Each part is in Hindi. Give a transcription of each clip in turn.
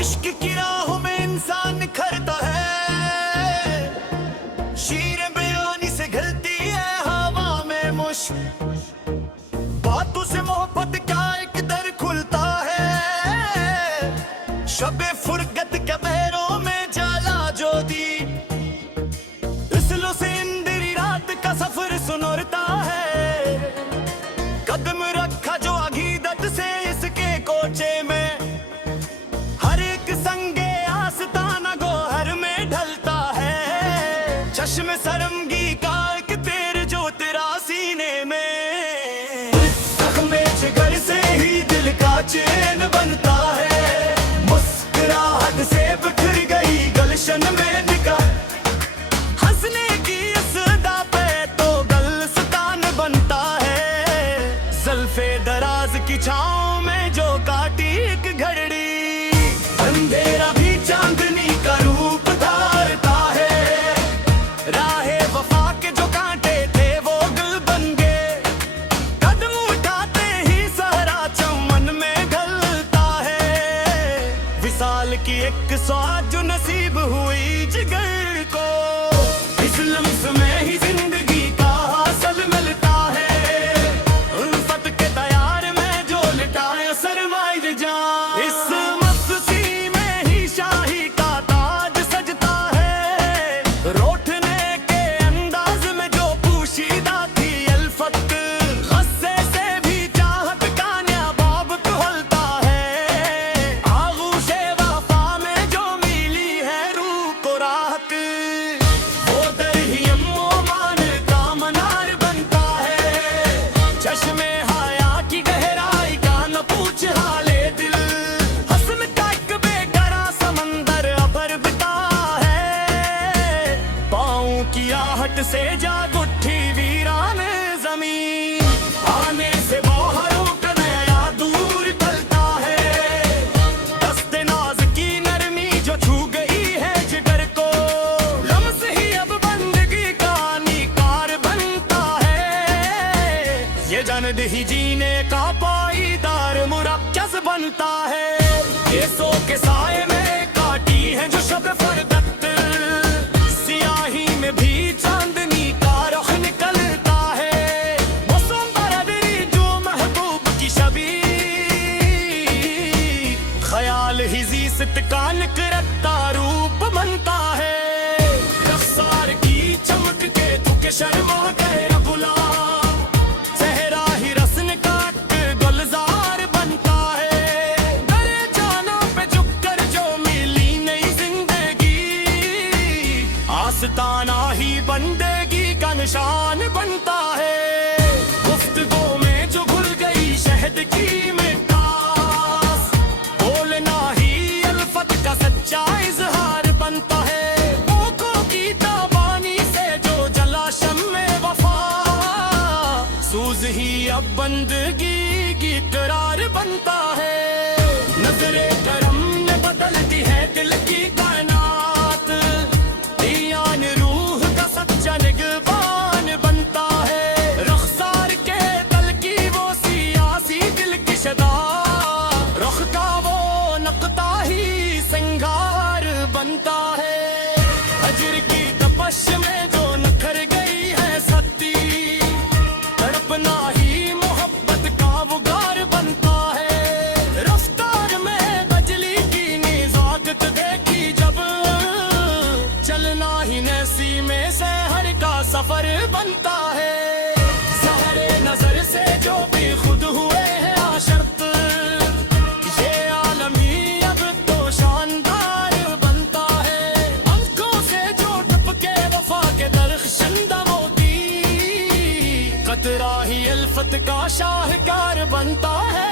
इश्क की राहों में इंसान निखरता है, शीर बयानी से घिलती है हवा में मुश्क, बातों से मोहब्बत का एक दर खुलता है, शबे फुरगत के बहरों में जाला जो दी, इसलो से इंदरी रात का सफर सुनरता है, कदम रखा जो अगीदत से इसके कोचे में, हर एक संगे आस्ताना गोहर में ढलता है, चश्मे सरमगी का एक तेर जो तेरा सीने में, जख्मे जिगर से ही दिल का चैन बनता है, मुस्कुराहट से बिखर गई गलशन में निगाह, हंसने की इस अदा पे तो गुलस्तान बनता है, ज़ुल्फ़े दराज की छाँव में जो काटी एक घड़ी, अंधेरा भी चांदनी का रूप धारता है, राहे वफा के जो कांटे थे वो गुल बन गए, कदम उठाते ही सहरा चमन में ढलता है, विसाल की एक सौगात जो नसीब हुई जिगर को, इस लम्स में ही जिंदगी का हासिल मिलता है, उल्फत के तैयार में जो लिटाए सरमाए जान, इस मस्ती में ही शाही का ताज सजता है, रोठने के अंदाज में जो पोशीदा थी अल्फत, ग़स्से से भी चाहत का न्याबाब कहलता है, आगूशे वफा में जो मिली है रूह को राहत, वो दर ही अम्मो मान का मनार बनता है, चश्मे हया की गहराई का न पूछ हाले दिल, हसन का एक बेकरार समंदर अबर बिता है, पाँव की आहट से जाग उठी वीरान जमीन, आने से बाहर होकर नया दूर टलता है, दस्ते नाज की नरमी जो छू गई है जिगर को, लम्स ही अब बंदगी का निकार बनता है, ये जन्नत ही जीने का पाईदार मुरक्कस बनता है, ये सो के साए में काटी है जो शब फरदत, सियाही में भी चांदनी का रुख निकलता है, मौसम बरदरी जो महबूब की शबी, ख्याल ही ज़ीसत का निकरता रूप बनता है, रफ्सार की चमक के तुके शर्मा गए गुलाम, सहरा ही रस्न का गुलजार बनता है, डरे जानों पे झुक कर जो मिली नई जिंदगी, आस्ताना ही बंदगी का निशान बनता है, गुफ्तगू में जो घुल गई शहद की मिठास, बोलना ही अल्फत का सच्चा इजहार बनता है, आँखों की ताबानी से जो जला शम्मे वफा, सूज ही अब बंदगी की करार बनता है, नजरे करम ने बदल दी है दिल की कायनात, ईयान रूह का सच्चा निगहबान बनता है, रख्सार के दल की वो सियासी दिल की शदा, रुख का वो नक्ता ही सिंगार बनता है, अजर की तपश में जो नखर गई है सत्ती, तड़पना ही मोहब्बत का वो गार बनता है, रफ्तार में बजली की निज़ाकत देखी जब, चलना ही नसी में सहर का सफर बनता है, सहरे नजर से जो भी खुद हुए हैं आशक्त, ये आलम ही अब तो शानदार बनता है, आंखों से जो टपके वफा के दरख्शंदा मोती, कतरा ही अल्फत का शाहकार बनता है,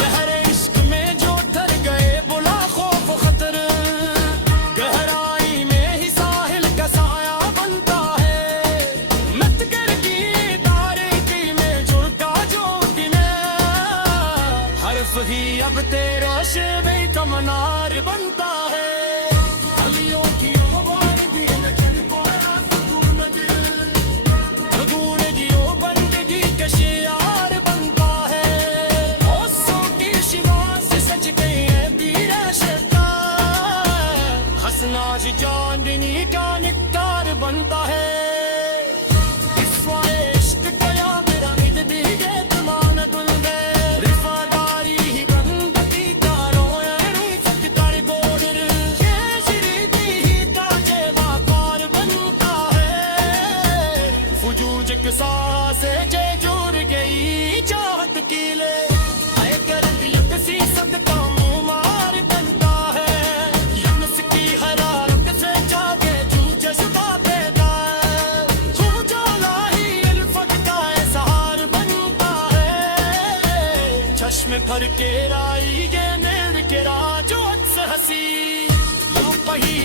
गहरे इश्क में जो ढल गए बुला खौफ खतर, गहराई में ही साहिल का साया बनता है, मतगर की तारीकी में झुलका जो दिने, हर्फ ही अब तेरा शेवे का मनार बनता है, अलियों की उबार भी लचन पाया सुकून दिल, सुकून दियो बंदगी के शियार बनता है, नहीं क्या निकटार बनता है से जे जुड़ गई चाहत की ले आए कर दियत सी सदका मुँह मार बनता है यमस की हरारत से जागे जूझे शुदा पैदा तू जाला ही अल्फत का सहार बनता है चश्मे भर के राई ये नील के राजोत से हंसी यूं पही